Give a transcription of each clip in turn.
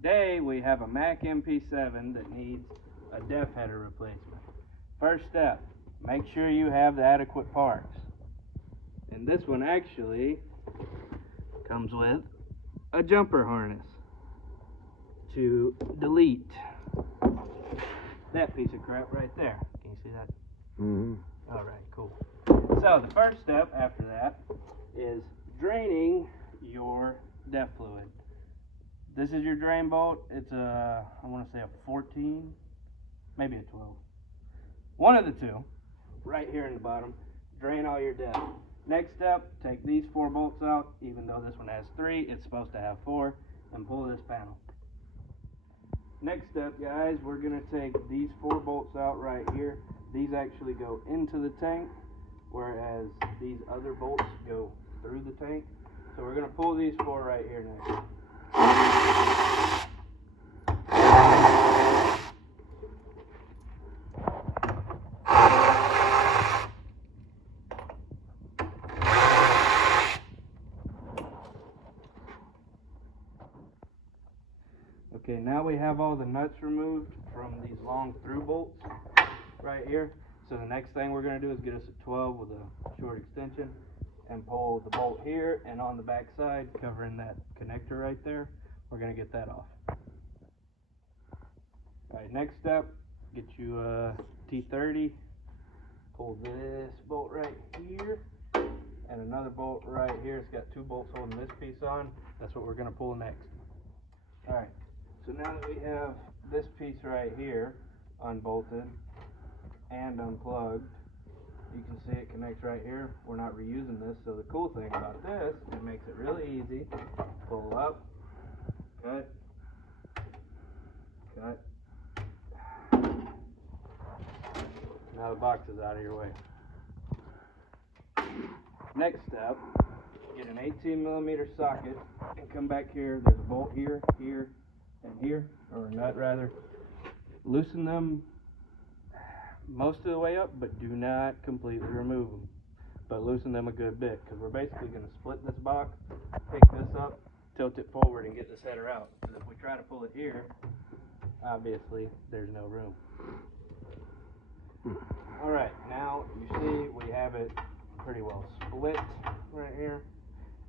Today we have a Mack MP7 that needs a Def header replacement. First step, make sure you have the adequate parts. And this one actually comes with a jumper harness to delete that piece of crap right there. Can you see that? Mm-hmm. Alright, cool. So the first step after that is draining your Def fluid. This is your drain bolt. It's a, I want to say a 14, maybe a 12. One of the two, right here in the bottom. Drain all your Def. Next step, take these 4 bolts out. Even though this one has 3, it's supposed to have 4, and pull this panel. Next step, guys, we're going to take these 4 bolts out right here. These actually go into the tank, whereas these other bolts go through the tank. So we're going to pull these 4 right here next. Okay, now we have all the nuts removed from these long through bolts right here. So the next thing we're going to do is get us a 12 with a short extension and pull the bolt here, and on the back side, covering that connector right there, we're going to get that off. Alright, next step, get you a T30, pull this bolt right here, and another bolt right here. It's got 2 bolts holding this piece on. That's what we're going to pull next. Alright, so now that we have this piece right here unbolted and unplugged, you can see it connects right here. We're not reusing this, so the cool thing about this, it makes it really easy. Pull up, cut, cut. Now the box is out of your way. Next step, get an 18mm socket and come back here. There's a bolt here, here, and here, or a nut rather. Loosen them most of the way up, but do not completely remove them. But loosen them a good bit, because we're basically going to split this box, pick this up, tilt it forward, and get this header out. Because if we try to pull it here, obviously there's no room. Alright, now you see we have it pretty well split right here.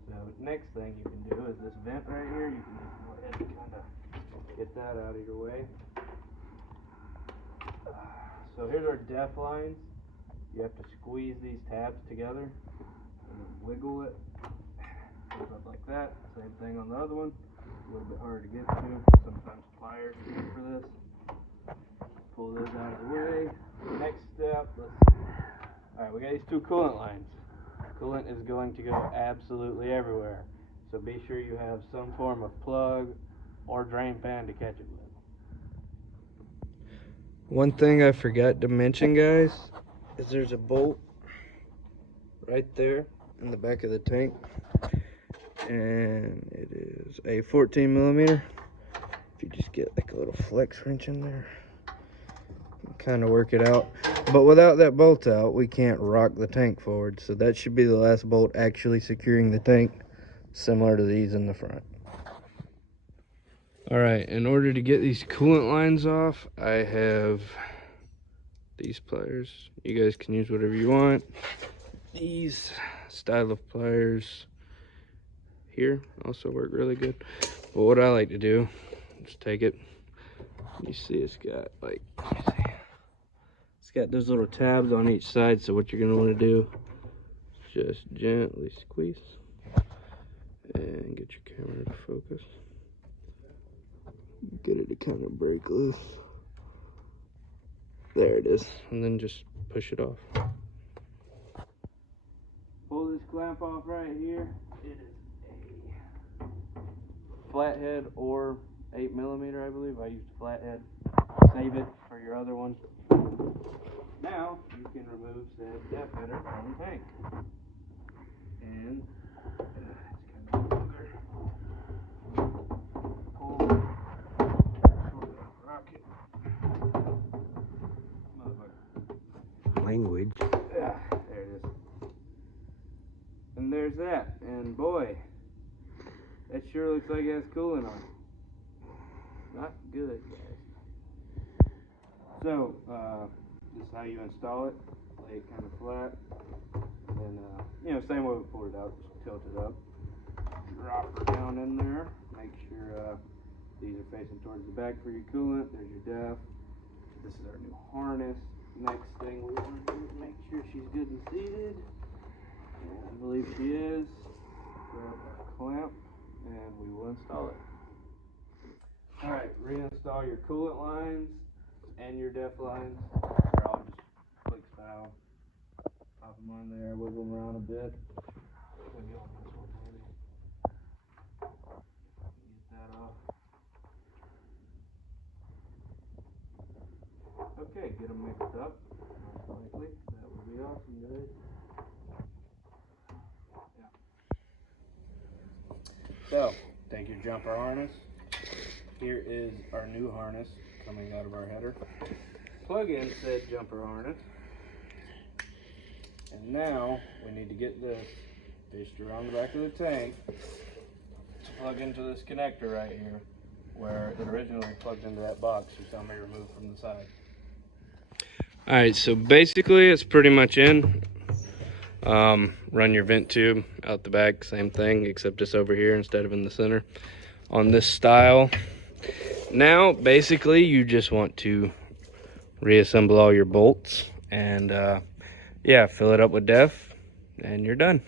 So next thing you can do is this vent right here. You can just go ahead and kind of get that out of your way. So here's our Def lines. You have to squeeze these tabs together and then wiggle it. Goes up like that. Same thing on the other one. A little bit harder to get to. Sometimes pliers are good for this. Pull those out of the way. Next step, alright, we got these 2 coolant lines. Coolant is going to go absolutely everywhere. So be sure you have some form of plug or drain pan to catch it with. One thing I forgot to mention, guys, is there's a bolt right there in the back of the tank, and it is a 14mm. If you just get like a little flex wrench in there, kind of work it out. But without that bolt out, we can't rock the tank forward. So that should be the last bolt actually securing the tank, similar to these in the front. Alright, in order to get these coolant lines off, I have these pliers. You guys can use whatever you want. These style of pliers here also work really good. But what I like to do is take it. You see it's got like, it's got those little tabs on each side. So what you're going to want to do is just gently squeeze and get your camera to focus. Get it to kind of break loose. There it is. And then just push it off. Pull this clamp off right here. It is a flathead or 8mm, I believe. I used flathead. Save it for your other one. Now you can remove said Def header from the tank. And it's kind of longer. Pull. Rocket. Language. Yeah, there it is. And there's that. And boy, that sure looks like it has coolant on it. not good, guys. So, this is how you install it. Lay it kind of flat. And then, same way we pulled it out, just tilt it up. Drop her down in there. Make sure these are facing towards the back for your coolant. There's your def. This is our new harness. Next thing we want to do is make sure she's good and seated. And I believe she is. Grab our clamp and we will install it. Alright, reinstall your coolant lines and your def lines. They're all just quick style. Pop them on there, wiggle them around a bit. Maybe on this one, maybe. Get that off. Okay, get them mixed up. Most likely. That would be awesome, guys. Yeah. So, take your jumper harness. Here is our new harness coming out of our header. Plug in said jumper harness. And now we need to get this fished around the back of the tank to plug into this connector right here, where it originally plugged into that box you saw me remove from the side. Alright, so basically it's pretty much in. Run your vent tube out the back, same thing, except it's over here instead of in the center on this style. Now basically you just want to reassemble all your bolts and yeah, fill it up with def and you're done.